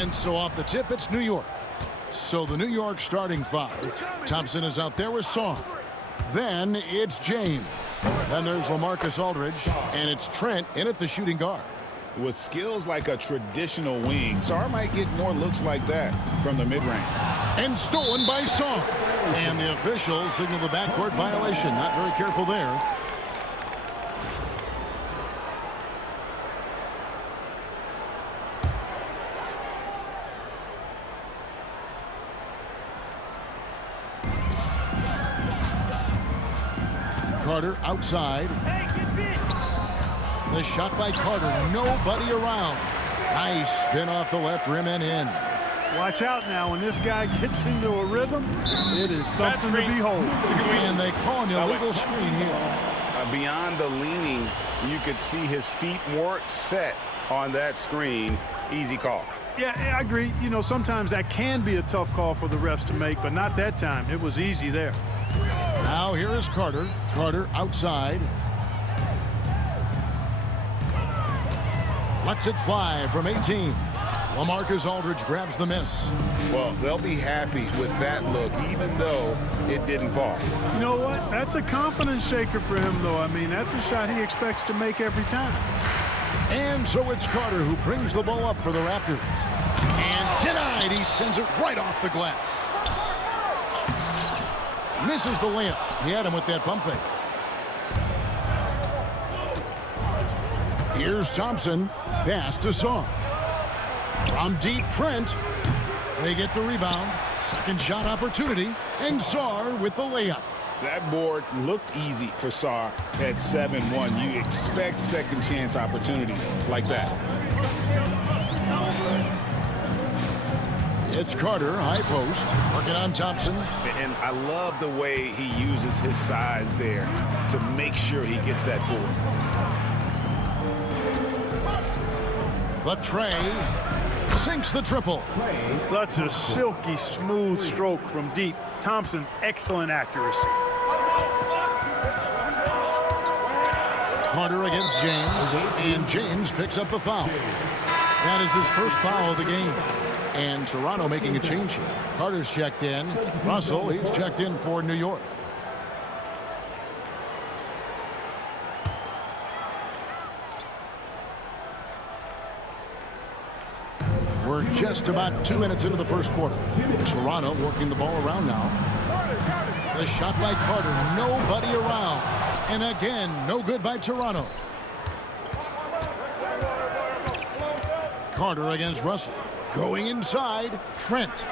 And so off the tip, it's New York. So the New York starting five. Thompson is out there with Song. Then it's James. Then there's LaMarcus Aldridge. And it's Trent in at the shooting guard. With skills like a traditional wing, Sar might get more looks like that from the mid-range. And stolen by Song. And the officials signal the backcourt violation. Not very careful there. Carter outside. The shot by Carter. Nobody around. Nice spin off the left rim and in. Watch out now. When this guy gets into a rhythm, it is something to behold. And they call an illegal screen here. Beyond the leaning, you could see his feet weren't set on that screen. Easy call. Yeah, I agree. You know, sometimes that can be a tough call for the refs to make, but not that time. It was easy there. Now here is Carter. Carter outside. Lets it fly from 18. LaMarcus Aldridge grabs the miss. Well, they'll be happy with that look, even though it didn't fall. You know what? That's a confidence shaker for him, though. I mean, that's a shot he expects to make every time. And so it's Carter who brings the ball up for the Raptors. And denied. He sends it right off the glass. Misses the layup. He had him with that pump fake. Here's Thompson. Pass to Song. From deep, Trent. They get the rebound. Second shot opportunity. And Sar with the layup. That board looked easy for Sar at 7-1. You expect second chance opportunities like that. It's Carter, high post, working on Thompson. And I love the way he uses his size there to make sure he gets that board. The tray sinks the triple. Such a silky, smooth stroke from deep. Thompson, excellent accuracy. Carter against James, and James picks up the foul. That is his first foul of the game. And Toronto making a change here. Carter's checked in. Russell, he's checked in for New York. We're just about 2 minutes into the first quarter. Toronto working the ball around now. The shot by Carter, nobody around. And again, no good by Toronto. Carter against Russell. Going inside, Trent.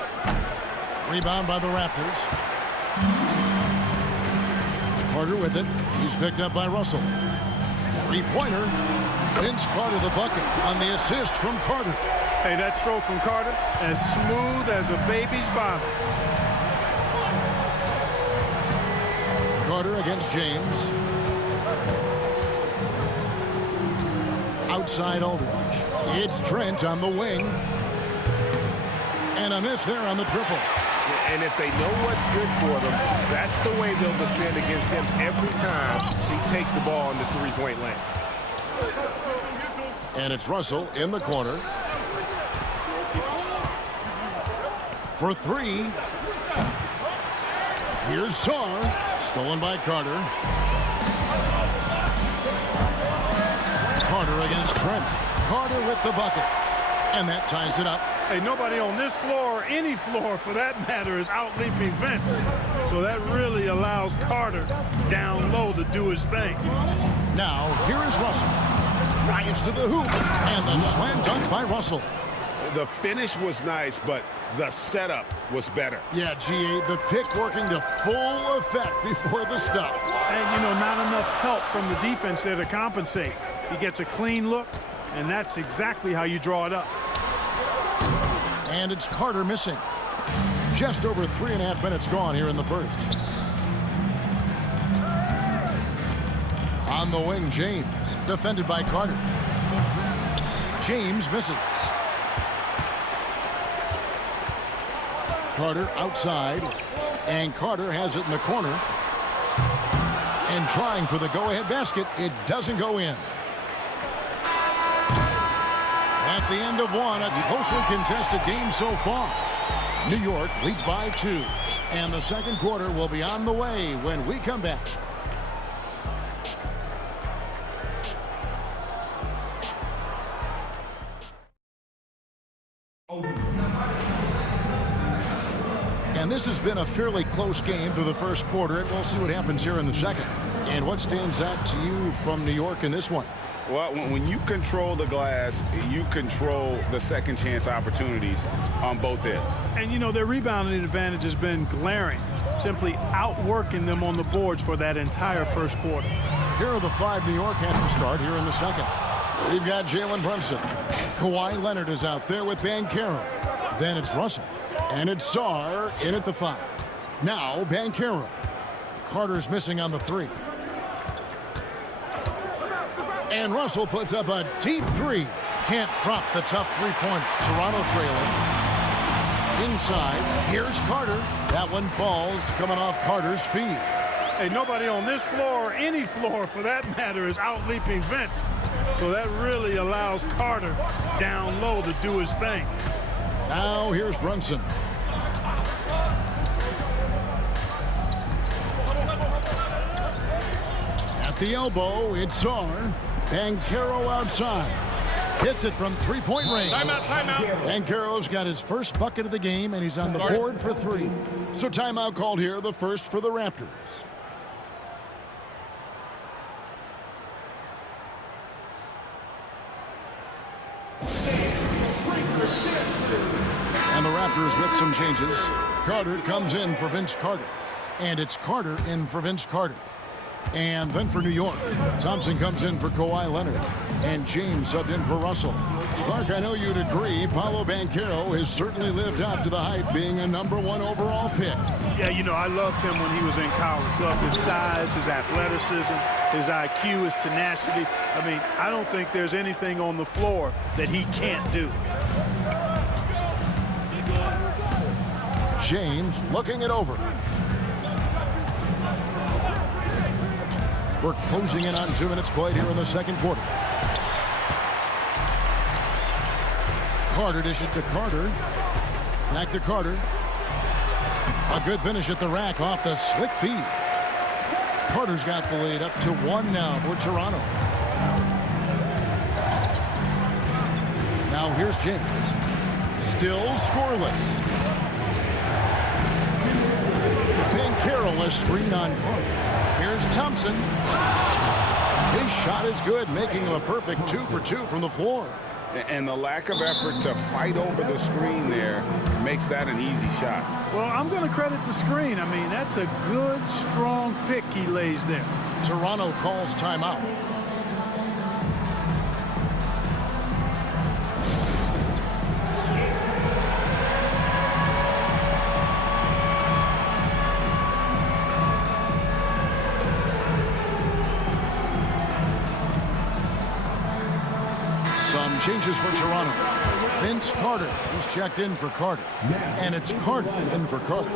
Rebound by the Raptors. Carter with it. He's picked up by Russell. Three-pointer. Vince Carter the bucket on the assist from Carter. Hey, that stroke from Carter, as smooth as a baby's bottom. Carter against James. Outside Aldridge. It's Trent on the wing. And a miss there on the triple. And if they know what's good for them, that's the way they'll defend against him every time he takes the ball in the three-point lane. And it's Russell in the corner. For three. Here's Sar. Stolen by Carter. Carter against Trent. Carter with the bucket. And that ties it up. Hey, nobody on this floor or any floor for that matter is out-leaping Vince. So that really allows Carter down low to do his thing. Now, here is Russell. Drives to the hoop. And the slam dunk by Russell. The finish was nice, but the setup was better. Yeah, GA, the pick working to full effect before the stuff. And, you know, not enough help from the defense there to compensate. He gets a clean look, and that's exactly how you draw it up. And it's Carter missing. Just over 3.5 minutes gone here in the first. On the wing, James. Defended by Carter. James misses. Carter outside. And Carter has it in the corner. And trying for the go-ahead basket. It doesn't go in. At the end of one, a closely contested game so far. New York leads by 2. And the second quarter will be on the way when we come back. And this has been a fairly close game through the first quarter, and we'll see what happens here in the second. And what stands out to you from New York in this one? Well, when you control the glass, you control the second chance opportunities on both ends. And, you know, their rebounding advantage has been glaring, simply outworking them on the boards for that entire first quarter. Here are the 5 New York has to start here in the second. We've got Jalen Brunson. Kawhi Leonard is out there with Banchero. Then it's Russell. And it's Sarr in at the 5. Now Banchero. Carter's missing on the 3. And Russell puts up a deep 3. Can't drop the tough three-pointer. Toronto trailing. Inside, here's Carter. That one falls, coming off Carter's feet. Hey, nobody on this floor, or any floor for that matter, is out-leaping Vince. So that really allows Carter down low to do his thing. Now here's Brunson. At the elbow, it's Sarr. Banchero outside. Hits it from three-point range. Timeout, timeout. Banchero's got his first bucket of the game, and he's on the board for 3. So timeout called here, the first for the Raptors. And the Raptors with some changes. Carter comes in for Vince Carter. And it's Carter in for Vince Carter. And then for New York, Thompson comes in for Kawhi Leonard. And James subbed in for Russell. Clark, I know you'd agree, Paolo Banchero has certainly lived up to the hype, being a #1 overall pick. Yeah, you know, I loved him when he was in college. Loved his size, his athleticism, his IQ, his tenacity. I mean, I don't think there's anything on the floor that he can't do. James looking it over. We're closing in on 2 minutes played here in the second quarter. Carter dishes it to Carter. Back to Carter. A good finish at the rack off the slick feed. Carter's got the lead up to 1 now for Toronto. Now here's James. Still scoreless. Banchero a screen on Carter. Here's Thompson. His shot is good, making him a perfect 2 for 2 from the floor. And the lack of effort to fight over the screen there makes that an easy shot. Well, I'm going to credit the screen. I mean, that's a good, strong pick he lays there. Toronto calls timeout. Some changes for Toronto. Vince Carter is checked in for Carter. And it's Carter in for Carter.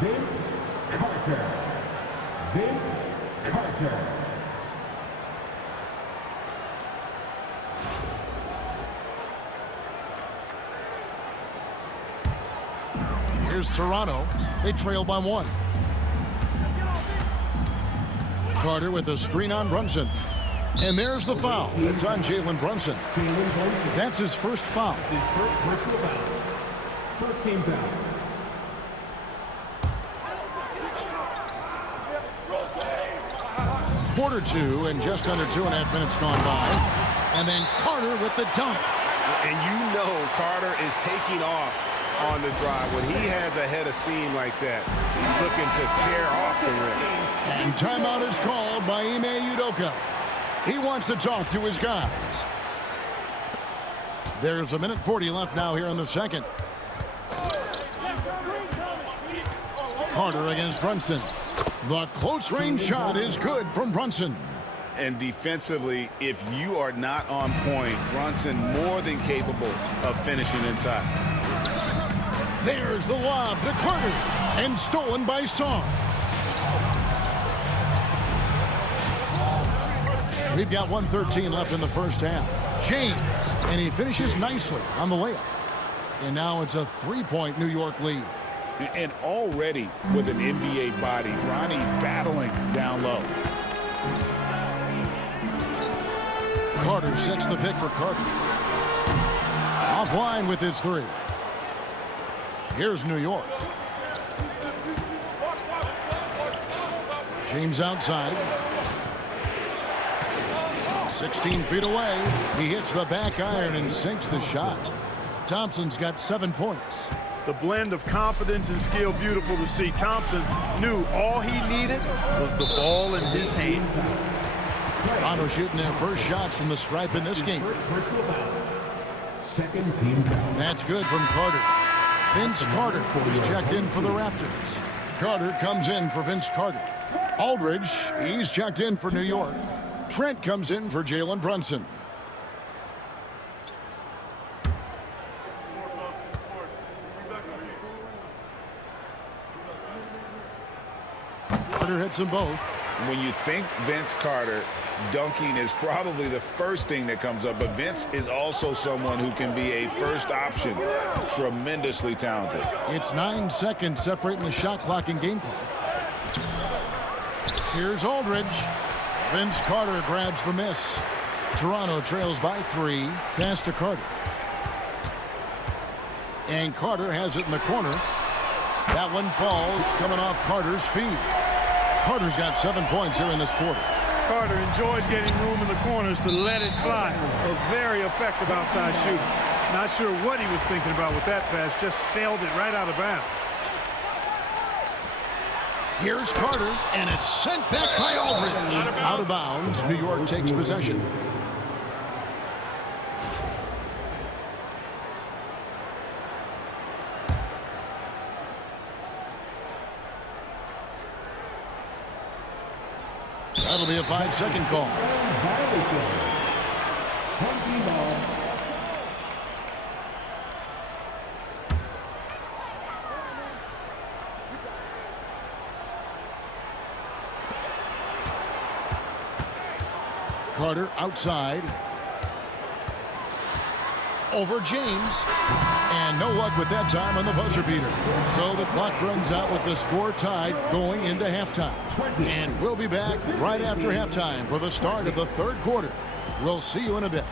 Vince Carter. Vince Carter. Here's Toronto. They trail by 1. Carter with a screen on Brunson. And there's the foul. It's on Jalen Brunson. That's his first foul. His first personal foul. First team foul. Quarter 2 and just under 2.5 minutes gone by. And then Carter with the dunk. And you know Carter is taking off on the drive. When he has a head of steam like that, he's looking to tear off the rim. And timeout is called by Ime Udoka. He wants to talk to his guys. There's 1:40 left now here in the second. Carter against Brunson. The close range shot is good from Brunson. And defensively, if you are not on point, Brunson more than capable of finishing inside. There's the lob to Carter. And stolen by Sarr. We've got 1:13 left in the first half. James, and he finishes nicely on the layup. And now it's a 3-point New York lead. And already with an NBA body, Bronny battling down low. Carter sets the pick for Carter. Offline with his three. Here's New York. James outside. 16 feet away. He hits the back iron and sinks the shot. Thompson's got 7 points. The blend of confidence and skill, beautiful to see. Thompson knew all he needed was the ball in his hands. Toronto shooting their first shots from the stripe in this game. Second team foul. That's good from Carter. Vince Carter is checked in for the Raptors. Carter comes in for Vince Carter. Aldridge, he's checked in for New York. Trent comes in for Jalen Brunson. Carter hits them both. When you think Vince Carter, dunking is probably the first thing that comes up, but Vince is also someone who can be a first option. Tremendously talented. It's 9 seconds separating the shot clock and game clock. Here's Aldridge. Vince Carter grabs the miss. Toronto trails by 3. Pass to Carter. And Carter has it in the corner. That one falls, coming off Carter's feet. Carter's got 7 points here in this quarter. Carter enjoys getting room in the corners to let it fly. A very effective outside shooter. Not sure what he was thinking about with that pass. Just sailed it right out of bounds. Here's Carter, and it's sent back by Aldridge. Out of bounds, New York takes possession. That'll be a 5-second call. Home team ball. Carter outside. Over James. And no luck with that time on the buzzer beater. So the clock runs out with the score tied going into halftime. And we'll be back right after halftime for the start of the third quarter. We'll see you in a bit.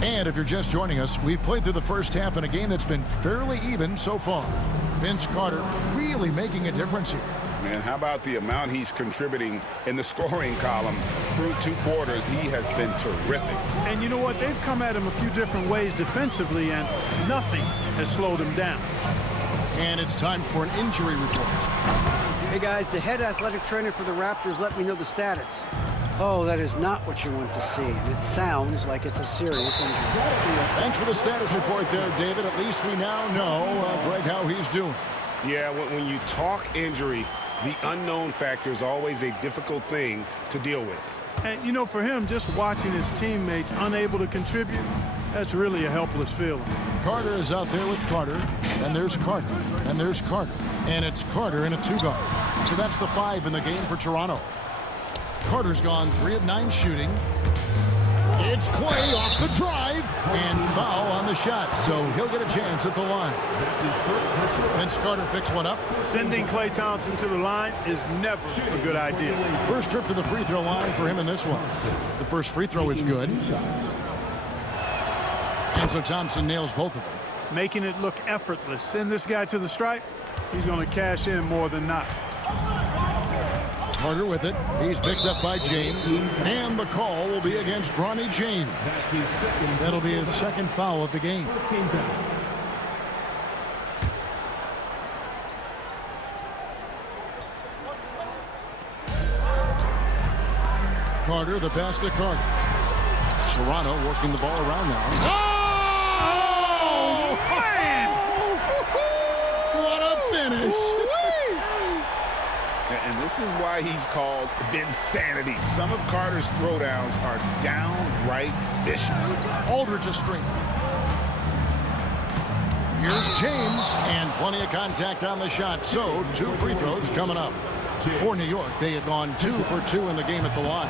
And if you're just joining us, we've played through the first half in a game that's been fairly even so far. Vince Carter really making a difference here. And how about the amount he's contributing in the scoring column through 2 quarters? He has been terrific. And you know what? They've come at him a few different ways defensively, and nothing has slowed him down. And it's time for an injury report. Hey guys, the head athletic trainer for the Raptors let me know the status. Oh, that is not what you want to see. And it sounds like it's a serious injury. Thanks for the status report there, David. At least we now know, Greg, how he's doing. Yeah, when you talk injury, the unknown factor is always a difficult thing to deal with. And, you know, for him, just watching his teammates unable to contribute, that's really a helpless feeling. Carter is out there with Carter, and there's Carter, and there's Carter. And it's Carter in a 2-guard. So that's the 5 in the game for Toronto. Carter's gone 3 of 9 shooting. It's Clay off the drive, and foul on the shot, so he'll get a chance at the line. Vince Carter picks one up. Sending Klay Thompson to the line is never a good idea. First trip to the free throw line for him in this one. The first free throw is good. And so Thompson nails both of them. Making it look effortless. Send this guy to the stripe, he's going to cash in more than not. Carter with it. He's picked up by James. And the call will be against Bronny James. That'll be his second foul of the game. First team foul. Carter, the pass to Carter. Toronto working the ball around now. Oh, man! What a finish! And this is why he's called Vinsanity. Some of Carter's throwdowns are downright vicious. Aldridge a screen. Here's James, and plenty of contact on the shot. So, 2 free throws coming up. For New York, they had gone 2 for 2 in the game at the line.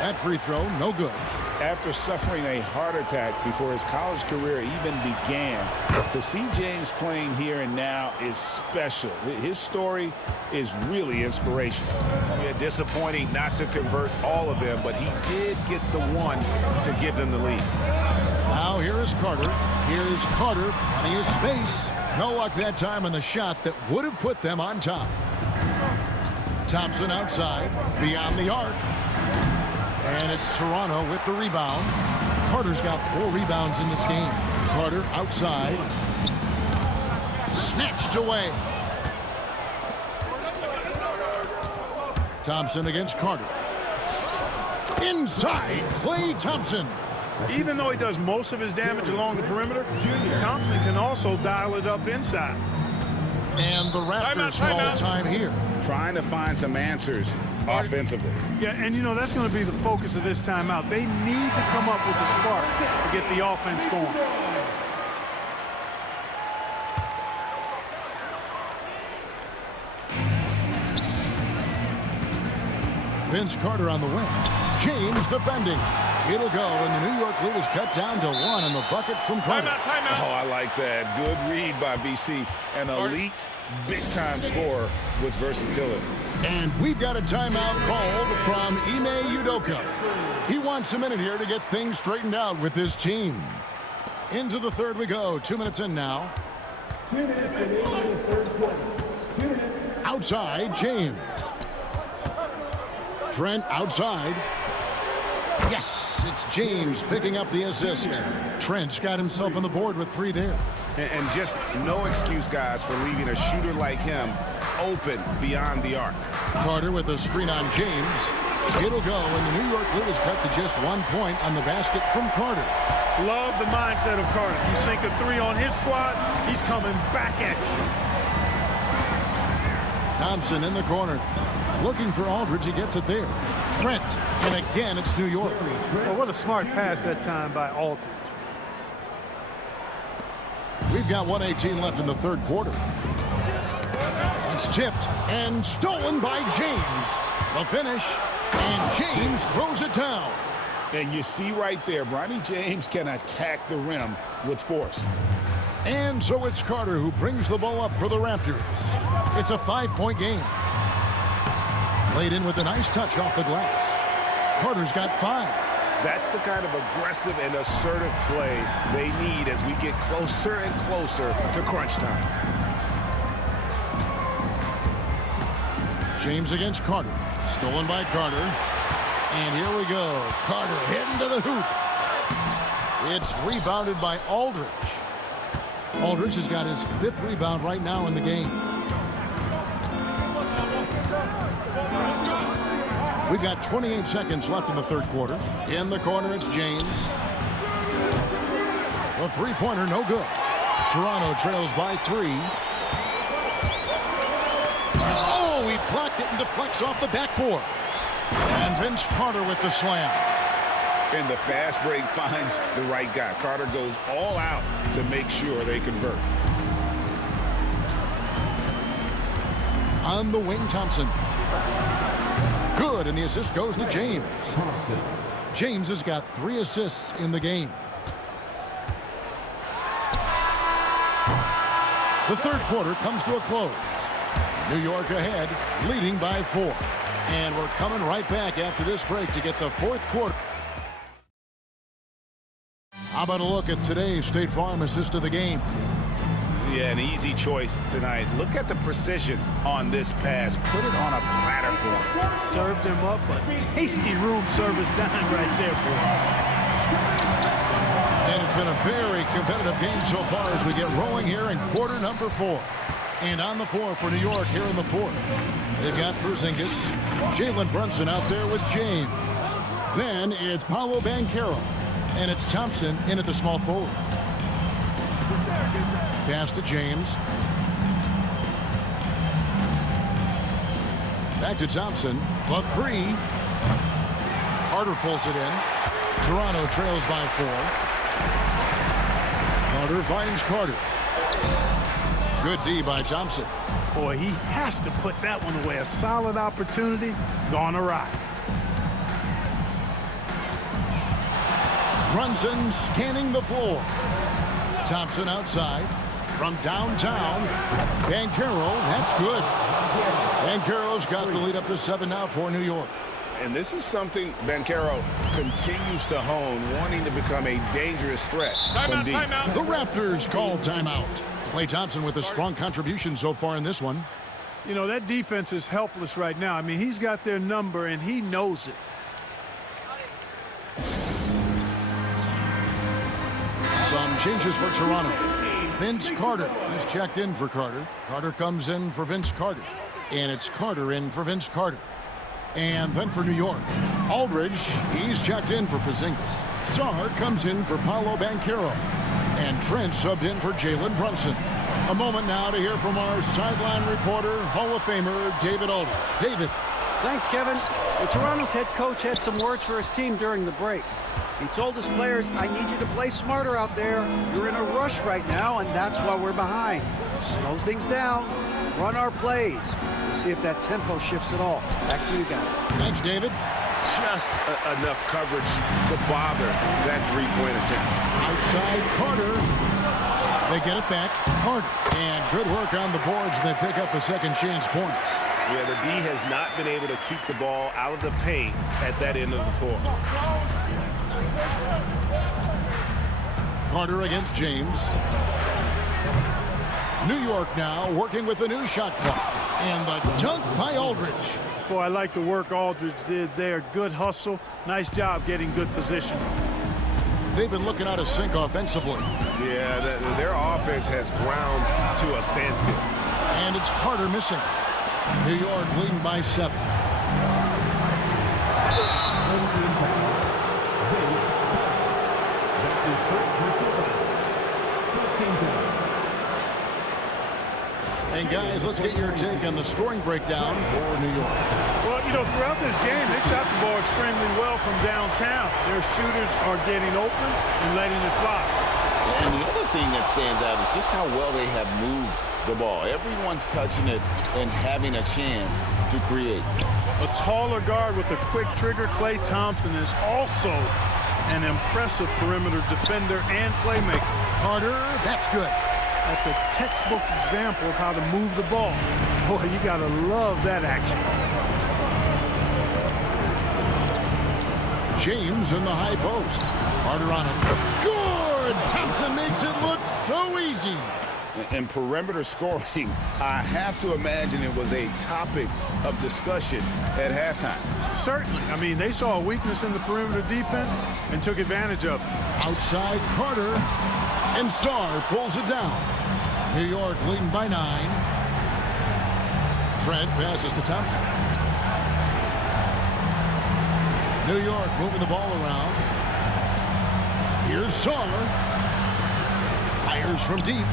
That free throw, no good. After suffering a heart attack before his college career even began, to see James playing here and now is special. His story is really inspirational. Yeah, disappointing not to convert all of them, but he did get the one to give them the lead. Now here is Carter. Here's Carter, plenty of space. No luck that time on the shot that would have put them on top. Thompson outside, beyond the arc. And it's Toronto with the rebound. Carter's got 4 rebounds in this game. Carter outside. Snatched away. Thompson against Carter. Inside, Klay Thompson. Even though he does most of his damage along the perimeter, Thompson can also dial it up inside. And the Raptors call time here. Trying to find some answers offensively. Yeah, and you know, that's going to be the focus of this timeout. They need to come up with a spark to get the offense going. Vince Carter on the wing. James defending. It'll go, and the New York lead is cut down to 1 on the bucket from Carter. Timeout. Oh, I like that. Good read by BC. An elite, big-time scorer with versatility. And we've got a timeout called from Ime Udoka. He wants a minute here to get things straightened out with his team. Into the third we go. 2 minutes in now. 2 minutes remaining in the third quarter. 2 minutes. Outside, James. Trent outside. Yes, it's James picking up the assist. Trent's got himself on the board with 3 there. And just no excuse, guys, for leaving a shooter like him open beyond the arc. Carter with a screen on James. It'll go, and the New York lead is cut to just 1 point on the basket from Carter. Love the mindset of Carter. You sink a 3 on his squad, he's coming back at you. Thompson in the corner. Looking for Aldridge, he gets it there. Trent, and again it's New York. Well, what a smart pass that time by Aldridge. We've got 1:18 left in the third quarter. It's tipped and stolen by James. The finish, and James throws it down. And you see right there, Bronny James can attack the rim with force. And so it's Carter who brings the ball up for the Raptors. It's a 5-point game. Laid in with a nice touch off the glass. Carter's got 5. That's the kind of aggressive and assertive play they need as we get closer and closer to crunch time. James against Carter. Stolen by Carter. And here we go. Carter heading to the hoop. It's rebounded by Aldridge. Aldridge has got his 5th rebound right now in the game. We've got 28 seconds left in the third quarter. In the corner, it's James. The three-pointer, no good. Toronto trails by 3. Oh, he blocked it and deflects off the backboard. And Vince Carter with the slam. And the fast break finds the right guy. Carter goes all out to make sure they convert. On the wing, Thompson. Good, and the assist goes to James. James has got 3 assists in the game. The third quarter comes to a close. New York ahead, leading by 4. And we're coming right back after this break to get the fourth quarter. How about a look at today's State Farm assist of the game? Yeah, an easy choice tonight. Look at the precision on this pass. Put it on a platter for him. Served him up a tasty room service dime right there, boy. And it's been a very competitive game so far as we get rolling here in quarter number 4. And on the floor for New York here in the fourth. They've got Porzingis, Jalen Brunson out there with James. Then it's Paolo Banchero. And it's Thompson in at the small forward. Pass to James. Back to Thompson. The three. Carter pulls it in. Toronto trails by 4. Carter finds Carter. Good D by Thompson. Boy, he has to put that one away. A solid opportunity gone awry. Brunson scanning the floor. Thompson outside. From downtown. Banchero, that's good. Banchero's got the lead up to 7 now for New York. And this is something Banchero continues to hone, wanting to become a dangerous threat from deep. Timeout. The Raptors call timeout. Klay Thompson with a strong contribution so far in this one. You know, that defense is helpless right now. I mean, he's got their number, and he knows it. Some changes for Toronto. Vince Carter is checked in for Carter. Carter comes in for Vince Carter. And it's Carter in for Vince Carter. And then for New York, Aldridge, he's checked in for Porzingis. Sarr comes in for Paolo Banchero. And Trent subbed in for Jalen Brunson. A moment now to hear from our sideline reporter, Hall of Famer David Aldridge. David. Thanks, Kevin. Well, Toronto's head coach had some words for his team during the break. He told his players, I need you to play smarter out there. You're in a rush right now, and that's why we're behind. Slow things down. Run our plays. We'll see if that tempo shifts at all. Back to you guys. Thanks, David. Just enough coverage to bother that three-point attempt. Outside Carter. They get it back. Carter. And good work on the boards. They pick up the second chance points. Yeah, the D has not been able to keep the ball out of the paint at that end of the floor. Carter against James. New York now working with the new shot clock. And the dunk by Aldridge. Boy, I like the work Aldridge did there. Good hustle. Nice job getting good position. They've been looking out of sync offensively. Yeah, their offense has ground to a standstill. And it's Carter missing. New York leading by 7. And guys, let's get your take on the scoring breakdown for New York. Well, you know, throughout this game, they've shot the ball extremely well from downtown. Their shooters are getting open and letting it fly. And the other thing that stands out is just how well they have moved the ball. Everyone's touching it and having a chance to create. A taller guard with a quick trigger, Klay Thompson, is also an impressive perimeter defender and playmaker. Carter, that's good. That's a textbook example of how to move the ball. Boy, you got to love that action. James in the high post. Carter on him. Good! Thompson makes it look so easy. And perimeter scoring, I have to imagine it was a topic of discussion at halftime. Certainly. I mean, they saw a weakness in the perimeter defense and took advantage of it. Outside Carter. And Sarr pulls it down. New York leading by 9. Trent passes to Thompson. New York moving the ball around. Here's Sarr. Fires from deep.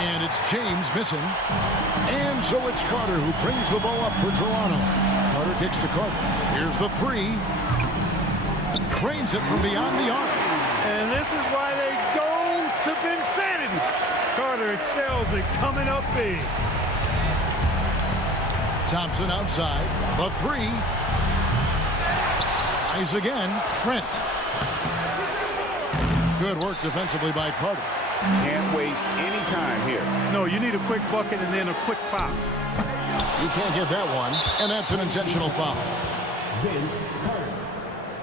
And it's James missing. And so it's Carter who brings the ball up for Toronto. Carter kicks to Carter. Here's the 3. Cranes it from beyond the arc. And this is why they go to Vinsanity. Carter excels at coming up big. Thompson outside. The 3. Tries again. Trent. Good work defensively by Carter. Can't waste any time here. No, you need a quick bucket and then a quick foul. You can't get that one, and that's an intentional foul. Vince Carter.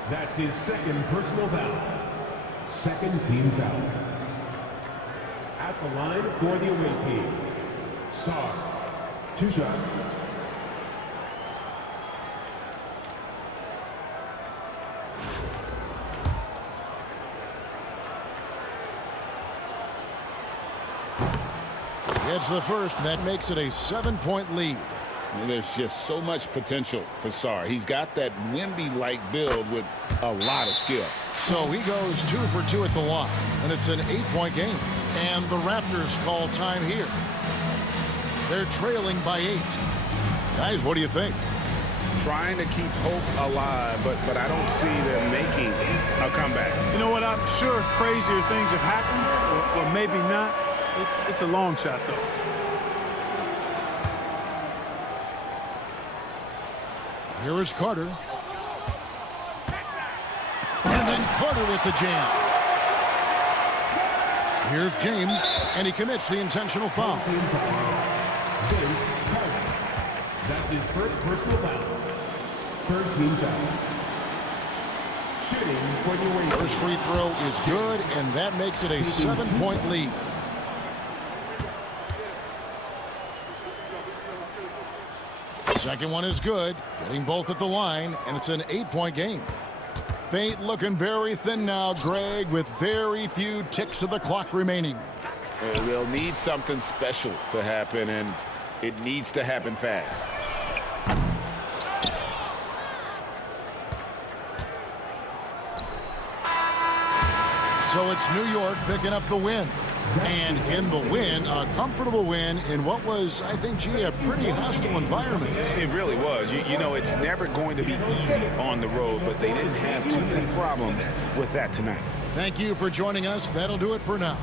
That's his second personal foul. Second team foul. At the line for the away team, Sarr. 2 shots. It's the first, and that makes it a 7-point lead. And there's just so much potential for Sarr. He's got that Wemby-like build with a lot of skill. So he goes 2 for 2 at the line, and it's an 8-point game. And the Raptors call time here. They're trailing by 8. Guys, what do you think? Trying to keep hope alive, but I don't see them making a comeback. You know what? I'm sure crazier things have happened, or maybe not. It's a long shot, though. Here is Carter. And then Carter with the jam. Here's James, and he commits the intentional foul. James Carter. That's his first personal foul. Third team foul. Shooting for the away team. First free throw is good, and that makes it a 7-point lead. Second one is good, getting both at the line, and it's an 8-point game. Fate looking very thin now, Greg, with very few ticks of the clock remaining. They'll need something special to happen, and it needs to happen fast. So it's New York picking up the win. And in the win, a comfortable win in what was, I think, gee, a pretty hostile environment. It really was. You know, it's never going to be easy on the road, but they didn't have too many problems with that tonight. Thank you for joining us. That'll do it for now.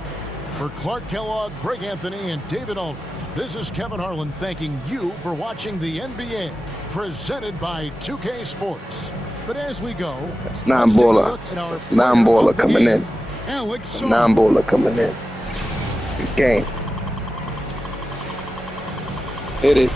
For Clark Kellogg, Greg Anthony, and David Aldridge, this is Kevin Harlan thanking you for watching the NBA, presented by 2K Sports. But as we go, It's non-baller. It's non-baller coming in. Alex Non-baller coming in. Good game. Hit it.